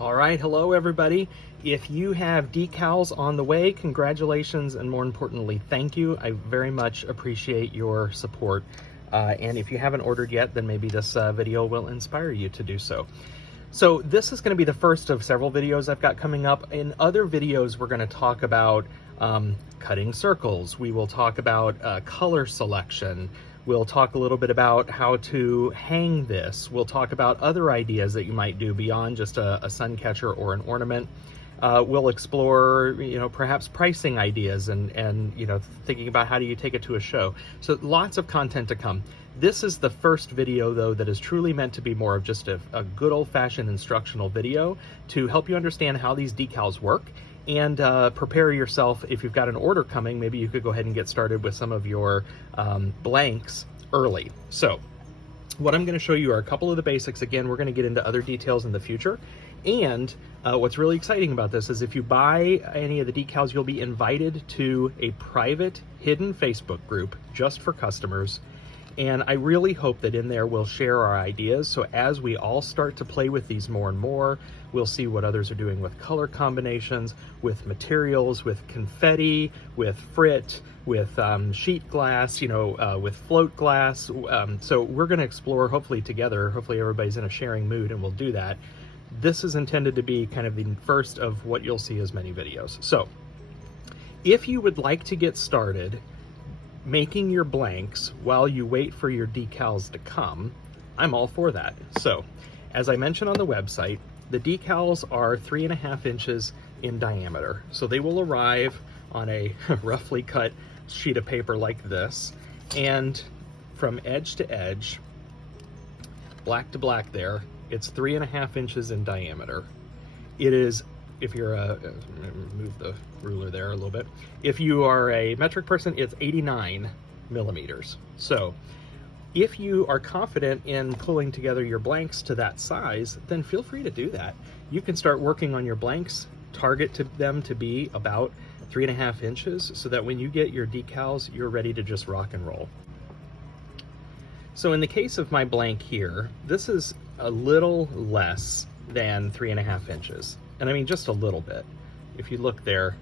All right, hello everybody. If you have decals on the way, congratulations, and more importantly, thank you. I very much appreciate your support. And if you haven't ordered yet, then maybe this video will inspire you to do so. So this is going to be the first of several videos I've got coming up. In other videos, we're going to talk about cutting circles. We will talk about color selection. We'll talk a little bit about how to hang this. We'll talk about other ideas that you might do beyond just a sun catcher or an ornament. We'll explore, perhaps pricing ideas and thinking about how do you take it to a show. So lots of content to come. This is the first video, though, that is truly meant to be more of just a good old-fashioned instructional video to help you understand how these decals work and prepare yourself. If you've got an order coming, maybe you could go ahead and get started with some of your blanks early. So what I'm going to show you are a couple of the basics. Again, we're going to get into other details in the future. And what's really exciting about this is if you buy any of the decals, you'll be invited to a private hidden Facebook group just for customers. And I really hope that in there we'll share our ideas. So as we all start to play with these more and more, we'll see what others are doing with color combinations, with materials, with confetti, with frit, with sheet glass, with float glass. So we're going to explore, hopefully together. Hopefully everybody's in a sharing mood, and we'll do that. This is intended to be kind of the first of what you'll see as many videos. So if you would like to get started making your blanks while you wait for your decals to come, I'm all for that. So as I mentioned on the website, the decals are 3.5 inches in diameter. So they will arrive on a roughly cut sheet of paper like this, and from edge to edge, black to black there, it's 3.5 inches in diameter. It is, if you're move the ruler there a little bit. If you are a metric person, it's 89 millimeters. So if you are confident in pulling together your blanks to that size, then feel free to do that. You can start working on your blanks, target them to be about 3.5 inches so that when you get your decals, you're ready to just rock and roll. So in the case of my blank here, this is a little less than 3.5 inches. And I mean, just a little bit. If you look there,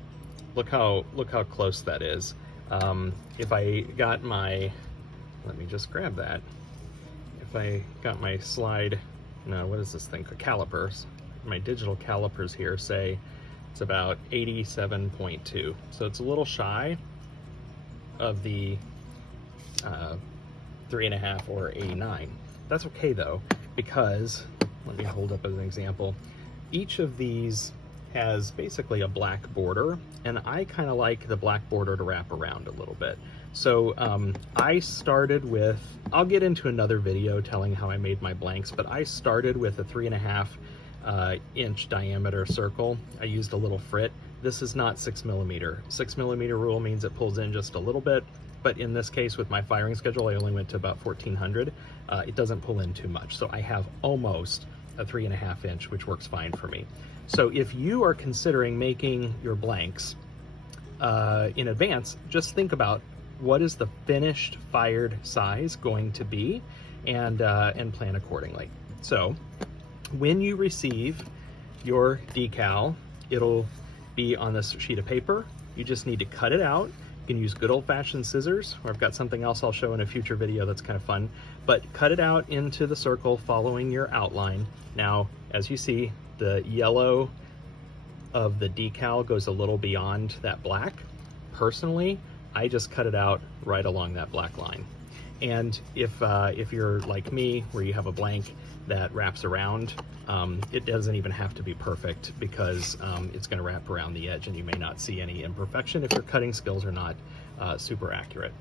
look how close that is. If I got my, let me just grab that. If I got my slide, no, what is this thing? Calipers. My digital calipers here say it's about 87.2. So it's a little shy of the 3.5 or 89. That's okay though, because let me hold up as an example. Each of these has basically a black border, and I kind of like the black border to wrap around a little bit. So I started with, I'll get into another video telling how I made my blanks, but I started with a 3.5 inch diameter circle. I used a little frit. This is not 6 millimeter. 6 millimeter rule means it pulls in just a little bit, but in this case with my firing schedule, I only went to about 1400. It doesn't pull in too much. So I have almost a 3.5 inch, which works fine for me. So if you are considering making your blanks in advance, just think about what is the finished fired size going to be, and plan accordingly. So when you receive your decal, it'll be on this sheet of paper. You just need to cut it out. You can use good old-fashioned scissors, or I've got something else I'll show in a future video that's kind of fun, but cut it out into the circle following your outline. Now, as you see, the yellow of the decal goes a little beyond that black. Personally, I just cut it out right along that black line. And if you're like me, where you have a blank that wraps around, it doesn't even have to be perfect, because it's going to wrap around the edge and you may not see any imperfection if your cutting skills are not super accurate.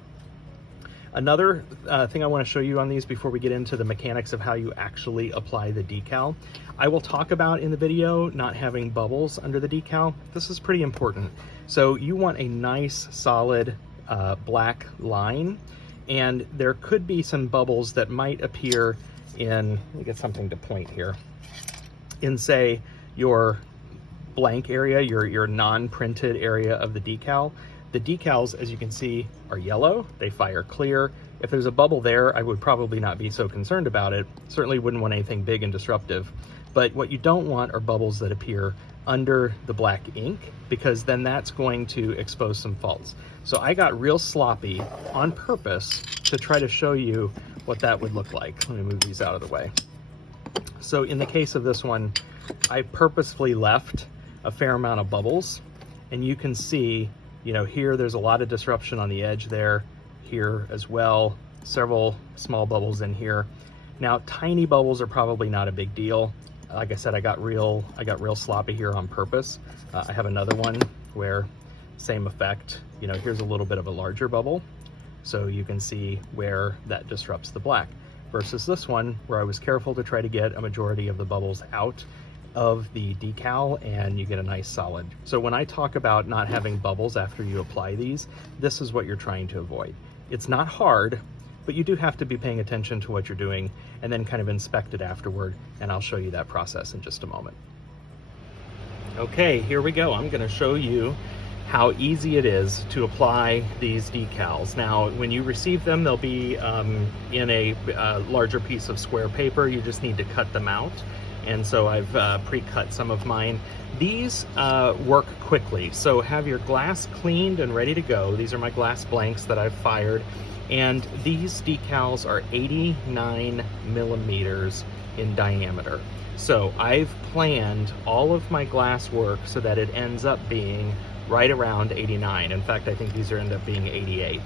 Another thing I want to show you on these before we get into the mechanics of how you actually apply the decal, I will talk about in the video not having bubbles under the decal. This is pretty important. So you want a nice solid black line, and there could be some bubbles that might appear in, let me get something to point here, in say your blank area, your non-printed area of the decal. The decals, as you can see, are yellow. They fire clear. If there's a bubble there, I would probably not be so concerned about it. Certainly wouldn't want anything big and disruptive. But what you don't want are bubbles that appear under the black ink, because then that's going to expose some faults. So I got real sloppy on purpose to try to show you what that would look like. Let me move these out of the way. So in the case of this one, I purposefully left a fair amount of bubbles, and you can see, you know, here there's a lot of disruption on the edge there, here as well, several small bubbles in here. Now, tiny bubbles are probably not a big deal. Like I said, I got real sloppy here on purpose. I have another one where same effect. You know, here's a little bit of a larger bubble, so you can see where that disrupts the black. Versus this one, where I was careful to try to get a majority of the bubbles out of the decal, and you get a nice solid. So when I talk about not having bubbles after you apply these, this is what you're trying to avoid. It's not hard, but you do have to be paying attention to what you're doing and then kind of inspect it afterward, and I'll show you that process in just a moment. Okay, here we go. I'm gonna show you how easy it is to apply these decals. Now, when you receive them, they'll be in a larger piece of square paper. You just need to cut them out. And so I've pre-cut some of mine. These work quickly, so have your glass cleaned and ready to go. These are my glass blanks that I've fired. And these decals are 89 millimeters in diameter. So I've planned all of my glass work so that it ends up being right around 89. In fact, I think these end up being 88.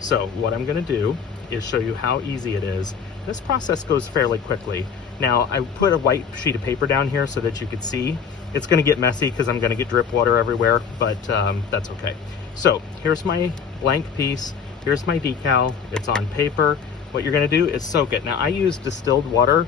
So what I'm gonna do is show you how easy it is. This process goes fairly quickly. Now, I put a white sheet of paper down here so that you could see. It's gonna get messy because I'm gonna get drip water everywhere, but that's okay. So here's my blank piece. Here's my decal. It's on paper. What you're gonna do is soak it. Now, I use distilled water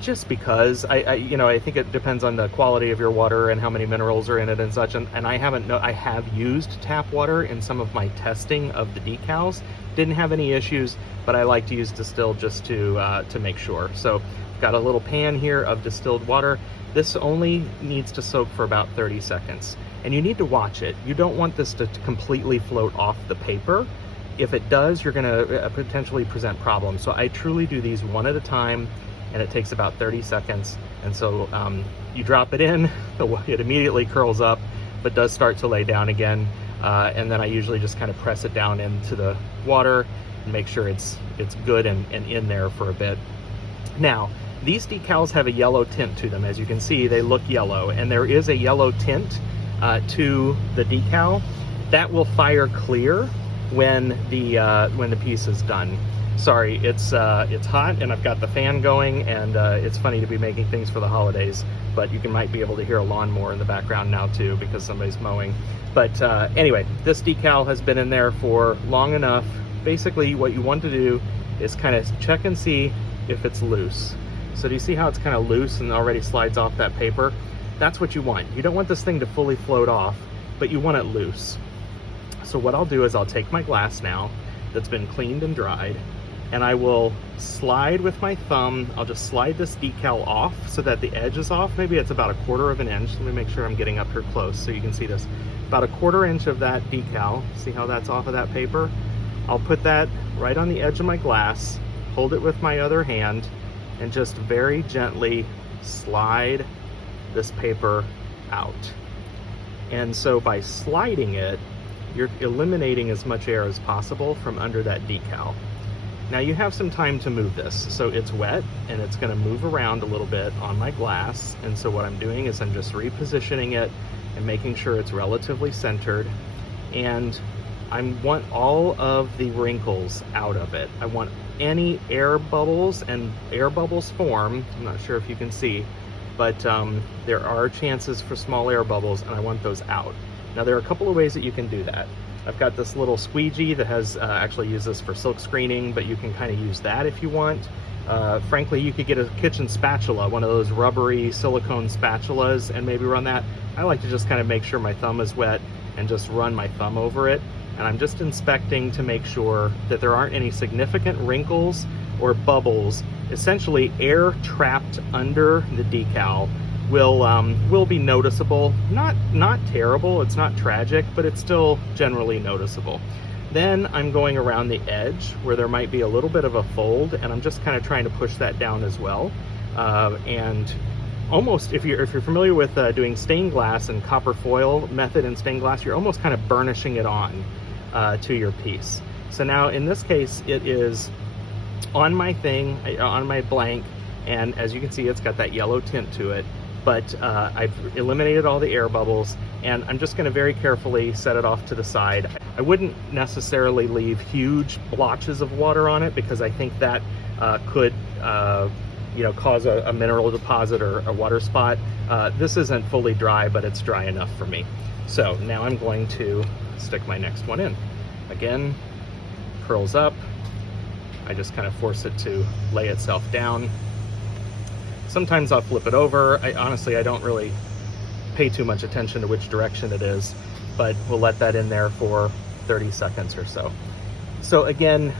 just because I think it depends on the quality of your water and how many minerals are in it and such. And I have used tap water in some of my testing of the decals. Didn't have any issues, but I like to use distilled just to make sure. So got a little pan here of distilled water. This only needs to soak for about 30 seconds. And you need to watch it. You don't want this to completely float off the paper. If it does, you're gonna potentially present problems. So I truly do these one at a time, and it takes about 30 seconds. And so you drop it in, it immediately curls up, but does start to lay down again. And then I usually just kind of press it down into the water and make sure it's good and in there for a bit. Now, these decals have a yellow tint to them. As you can see, they look yellow, and there is a yellow tint to the decal that will fire clear when the piece is done. Sorry, it's hot and I've got the fan going, and it's funny to be making things for the holidays, but you might be able to hear a lawnmower in the background now too because somebody's mowing. But anyway, this decal has been in there for long enough. Basically, what you want to do is kind of check and see if it's loose. So do you see how it's kind of loose and already slides off that paper? That's what you want. You don't want this thing to fully float off, but you want it loose. So what I'll do is I'll take my glass now that's been cleaned and dried, and I will slide with my thumb. I'll just slide this decal off so that the edge is off. Maybe it's about 1/4 of an inch. Let me make sure I'm getting up here close so you can see this. About 1/4 inch of that decal. See how that's off of that paper? I'll put that right on the edge of my glass, hold it with my other hand, and just very gently slide this paper out. And so by sliding it, you're eliminating as much air as possible from under that decal. Now you have some time to move this. So it's wet and it's gonna move around a little bit on my glass. And so what I'm doing is I'm just repositioning it and making sure it's relatively centered. And I want all of the wrinkles out of it. I want any air bubbles, and air bubbles form, I'm not sure if you can see, but there are chances for small air bubbles, and I want those out. Now there are a couple of ways that you can do that. I've got this little squeegee that has actually used this for silk screening, but you can kind of use that if you want. Frankly, you could get a kitchen spatula, one of those rubbery silicone spatulas, and maybe run that. I like to just kind of make sure my thumb is wet and just run my thumb over it. And I'm just inspecting to make sure that there aren't any significant wrinkles or bubbles. Essentially, air trapped under the decal will be noticeable. Not terrible, it's not tragic, but it's still generally noticeable. Then I'm going around the edge where there might be a little bit of a fold, and I'm just kind of trying to push that down as well. And almost, if you're familiar with doing stained glass and copper foil method in stained glass, you're almost kind of burnishing it on to your piece. So now in this case, it is on my thing, on my blank, and as you can see, it's got that yellow tint to it, but I've eliminated all the air bubbles, and I'm just gonna very carefully set it off to the side. I wouldn't necessarily leave huge blotches of water on it, because I think that could you know, cause a mineral deposit or a water spot. This isn't fully dry, but it's dry enough for me. So now I'm going to stick my next one in. Again, curls up. I just kind of force it to lay itself down. Sometimes I'll flip it over. Honestly, I don't really pay too much attention to which direction it is, but we'll let that in there for 30 seconds or so. So again,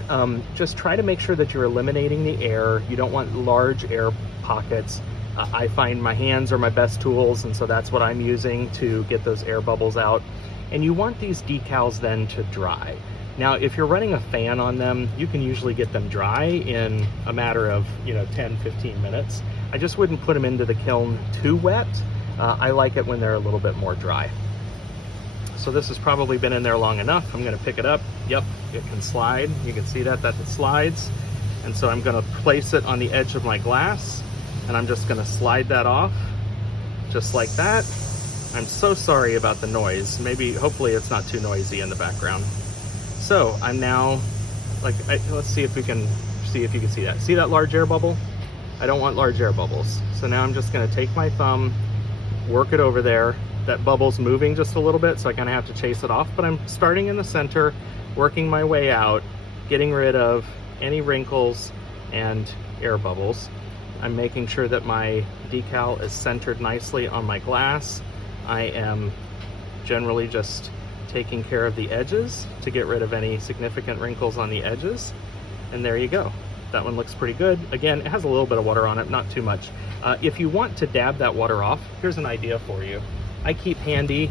just try to make sure that you're eliminating the air. You don't want large air pockets. I find my hands are my best tools, and so that's what I'm using to get those air bubbles out. And you want these decals then to dry. Now, if you're running a fan on them, you can usually get them dry in a matter of, you know, 10, 15 minutes. I just wouldn't put them into the kiln too wet. I like it when they're a little bit more dry. So this has probably been in there long enough. I'm gonna pick it up. Yep, it can slide. You can see that it slides. And so I'm gonna place it on the edge of my glass, and I'm just gonna slide that off, just like that. I'm so sorry about the noise. Hopefully it's not too noisy in the background. So I'm now, let's see if you can see that. See that large air bubble? I don't want large air bubbles. So now I'm just gonna take my thumb, work it over there. That bubble's moving just a little bit, so I kind of have to chase it off, but I'm starting in the center, working my way out, getting rid of any wrinkles and air bubbles. I'm making sure that my decal is centered nicely on my glass. I am generally just taking care of the edges to get rid of any significant wrinkles on the edges. And there you go. That one looks pretty good. Again, it has a little bit of water on it, not too much. If you want to dab that water off, here's an idea for you. I keep handy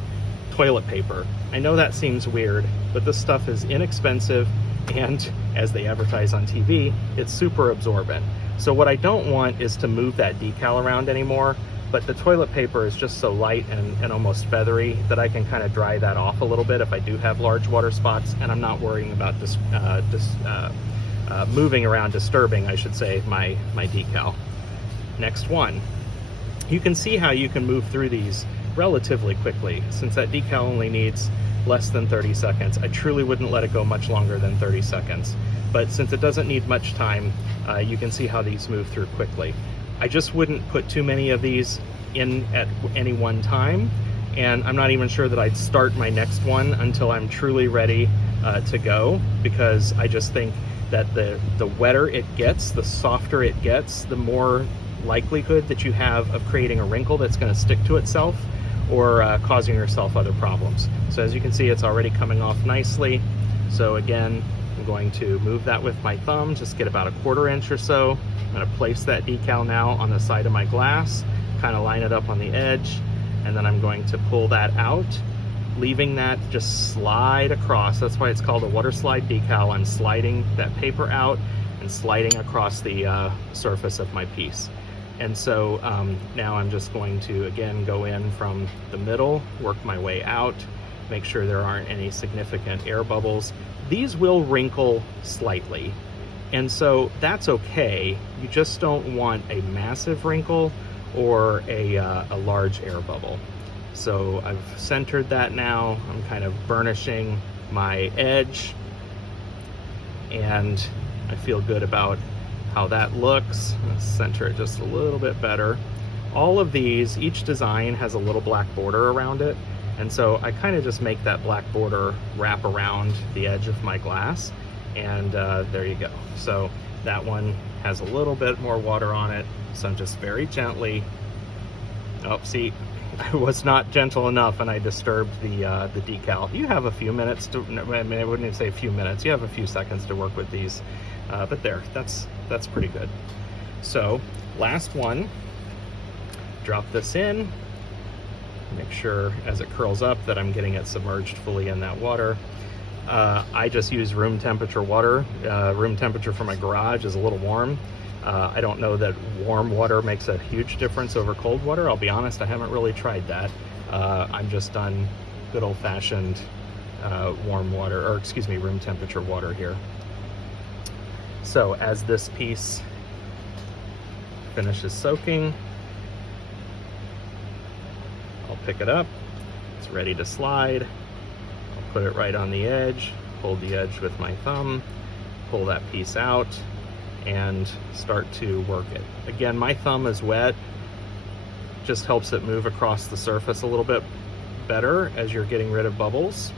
toilet paper. I know that seems weird, but this stuff is inexpensive, and as they advertise on TV, it's super absorbent. So what I don't want is to move that decal around anymore, but the toilet paper is just so light and almost feathery that I can kind of dry that off a little bit if I do have large water spots, and I'm not worrying about moving around, disturbing, I should say, my decal. Next one. You can see how you can move through these relatively quickly. Since that decal only needs less than 30 seconds, I truly wouldn't let it go much longer than 30 seconds. But since it doesn't need much time, you can see how these move through quickly. I just wouldn't put too many of these in at any one time, and I'm not even sure that I'd start my next one until I'm truly ready to go, because I just think that the wetter it gets, the softer it gets, the more likelihood that you have of creating a wrinkle that's going to stick to itself or causing yourself other problems. So as you can see, it's already coming off nicely. So again, I'm going to move that with my thumb, just get about 1/4 inch or so. I'm going to place that decal now on the side of my glass, kind of line it up on the edge, and then I'm going to pull that out, leaving that just slide across. That's why it's called a water slide decal. I'm sliding that paper out and sliding across the surface of my piece. And so now I'm just going to, again, go in from the middle, work my way out, make sure there aren't any significant air bubbles. These will wrinkle slightly, and so that's okay. You just don't want a massive wrinkle or a large air bubble. So I've centered that now. I'm kind of burnishing my edge, and I feel good about how that looks. Let's center it just a little bit better. All of these, each design has a little black border around it, and so I kind of just make that black border wrap around the edge of my glass, and there you go. So that one has a little bit more water on it, so I'm just very gently, oh, see, I was not gentle enough and I disturbed the decal. You have a few minutes to, I mean, I wouldn't even say a few minutes, you have a few seconds to work with these, but there, that's pretty good. So last one, drop this in, make sure as it curls up that I'm getting it submerged fully in that water. I just use room temperature water. Room temperature for my garage is a little warm. I don't know that warm water makes a huge difference over cold water. I'll be honest, I haven't really tried that. I'm just done good old-fashioned warm water, or excuse me, room temperature water here. So as this piece finishes soaking, I'll pick it up. It's ready to slide. I'll put it right on the edge, hold the edge with my thumb, pull that piece out, and start to work it. Again, my thumb is wet, just helps it move across the surface a little bit better as you're getting rid of bubbles.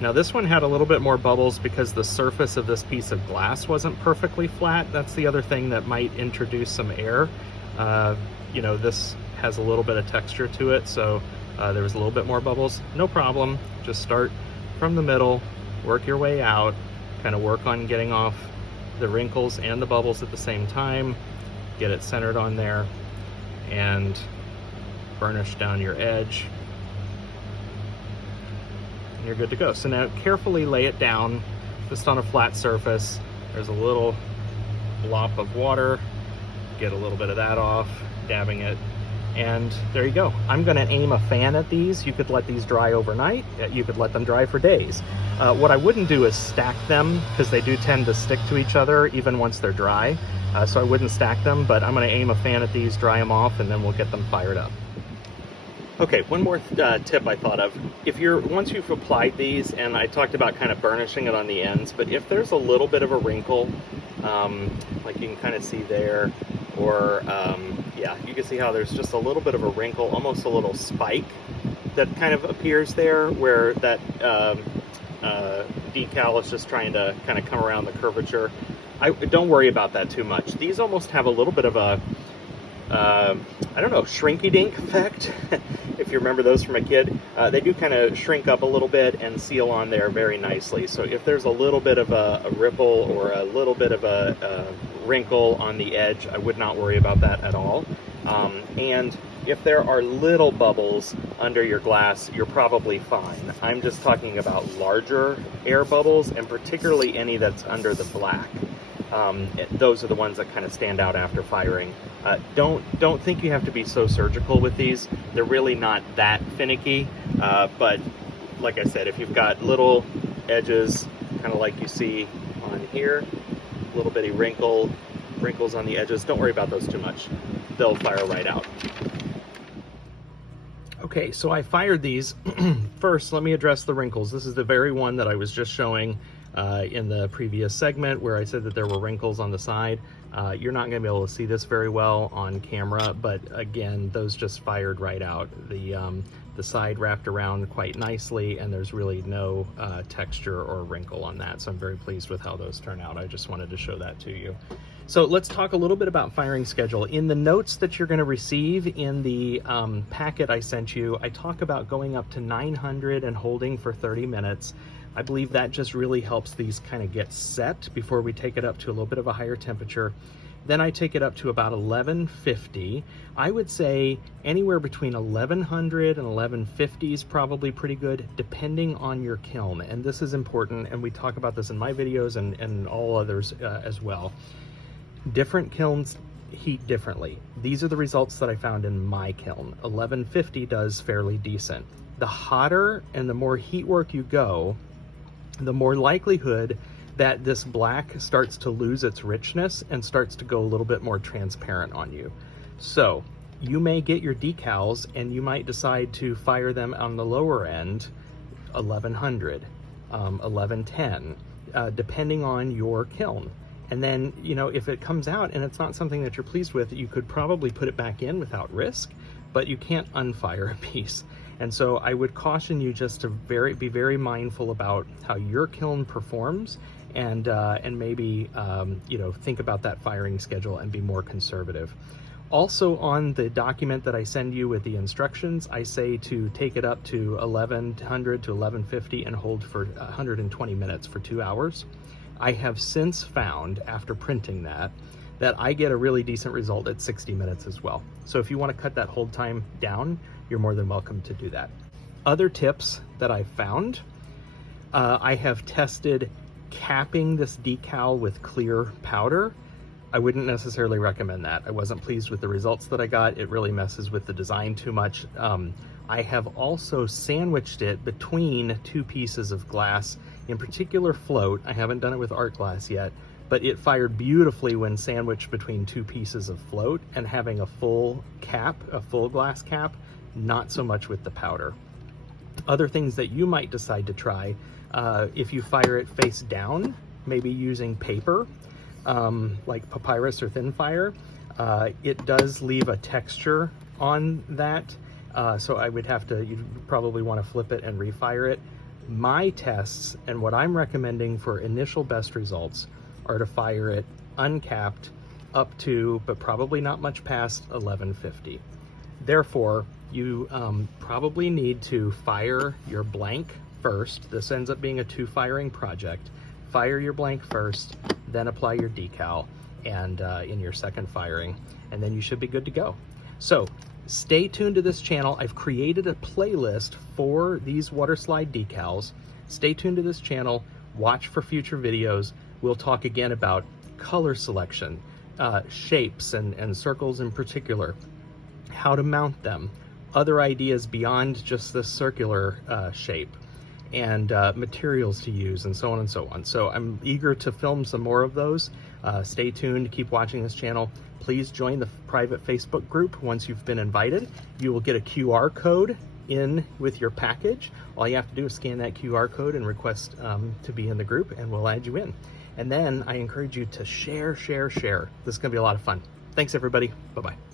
Now this one had a little bit more bubbles because the surface of this piece of glass wasn't perfectly flat. That's the other thing that might introduce some air. You know, this has a little bit of texture to it, so there was a little bit more bubbles. No problem, just start from the middle, work your way out, kind of work on getting off the wrinkles and the bubbles at the same time, get it centered on there, and burnish down your edge. And you're good to go. So now carefully lay it down just on a flat surface. There's a little blop of water, get a little bit of that off, dabbing it, and there you go. I'm gonna aim a fan at these. You could let these dry overnight. You could let them dry for days. What I wouldn't do is stack them, because they do tend to stick to each other even once they're dry. So I wouldn't stack them, but I'm gonna aim a fan at these, dry them off, and then we'll get them fired up. Okay, one more tip I thought of. Once you've applied these, and I talked about kind of burnishing it on the ends, but if there's a little bit of a wrinkle, like you can kind of see there, or yeah, you can see how there's just a little bit of a wrinkle, almost a little spike that kind of appears there, where that decal is just trying to kind of come around the curvature. Don't worry about that too much. These almost have a little bit of a I don't know, shrinky-dink effect. If you remember those from a kid, they do kind of shrink up a little bit and seal on there very nicely. So if there's a little bit of a ripple or a little bit of a wrinkle on the edge, I would not worry about that at all. And if there are little bubbles under your glass, you're probably fine. I'm just talking about larger air bubbles, and particularly any that's under the black. Those are the ones that kind of stand out after firing. Don't think you have to be so surgical with these. They're really not that finicky, but like I said, if you've got little edges, kind of like you see on here, little bitty wrinkles on the edges, don't worry about those too much. They'll fire right out. Okay, so I fired these. First, let me address the wrinkles. This is the very one that I was just showing in the previous segment where I said that there were wrinkles on the side. You're not going to be able to see this very well on camera, but again, those just fired right out. The side wrapped around quite nicely, and there's really no texture or wrinkle on that, so I'm very pleased with how those turn out. I just wanted to show that to you. So let's talk a little bit about firing schedule. In the notes that you're going to receive in the packet I sent you, I talk about going up to 900 and holding for 30 minutes. I believe that just really helps these kind of get set before we take it up to a little bit of a higher temperature. Then I take it up to about 1150. I would say anywhere between 1100 and 1150 is probably pretty good, depending on your kiln. And this is important, and we talk about this in my videos and all others as well. Different kilns heat differently. These are the results that I found in my kiln. 1150 does fairly decent. The hotter and the more heat work you go, the more likelihood that this black starts to lose its richness and starts to go a little bit more transparent on you. So you may get your decals and you might decide to fire them on the lower end, 1100, 1110, depending on your kiln. And then, you know, if it comes out and it's not something that you're pleased with, you could probably put it back in without risk, but you can't unfire a piece. And so I would caution you just to be very mindful about how your kiln performs, and maybe you know, think about that firing schedule and be more conservative. Also, on the document that I send you with the instructions, I say to take it up to 1100 to 1150 and hold for 120 minutes for 2 hours. I have since found, after printing that I get a really decent result at 60 minutes as well. So if you want to cut that hold time down, you're more than welcome to do that. Other tips that I found, I have tested capping this decal with clear powder. I wouldn't necessarily recommend that. I wasn't pleased with the results that I got. It really messes with the design too much. I have also sandwiched it between two pieces of glass, in particular float. I haven't done it with art glass yet, but it fired beautifully when sandwiched between two pieces of float, and having a full cap, a full glass cap, not so much with the powder. Other things that you might decide to try, if you fire it face down, maybe using paper, like papyrus or thin fire, it does leave a texture on that. So I would have to, you'd probably want to flip it and refire it. My tests and what I'm recommending for initial best results are to fire it uncapped up to, but probably not much past 1150. Therefore, you probably need to fire your blank first. This ends up being a 2-firing project. Fire your blank first, then apply your decal and in your second firing, and then you should be good to go. So stay tuned to this channel. I've created a playlist for these water slide decals. Stay tuned to this channel, watch for future videos. We'll talk again about color selection, shapes and circles in particular, how to mount them, other ideas beyond just the circular shape, and materials to use, and so on and so on. So I'm eager to film some more of those. Stay tuned, keep watching this channel. Please join the private Facebook group once you've been invited. You will get a QR code in with your package. All you have to do is scan that QR code and request to be in the group, and we'll add you in. And then I encourage you to share. This is gonna be a lot of fun. Thanks everybody, bye-bye.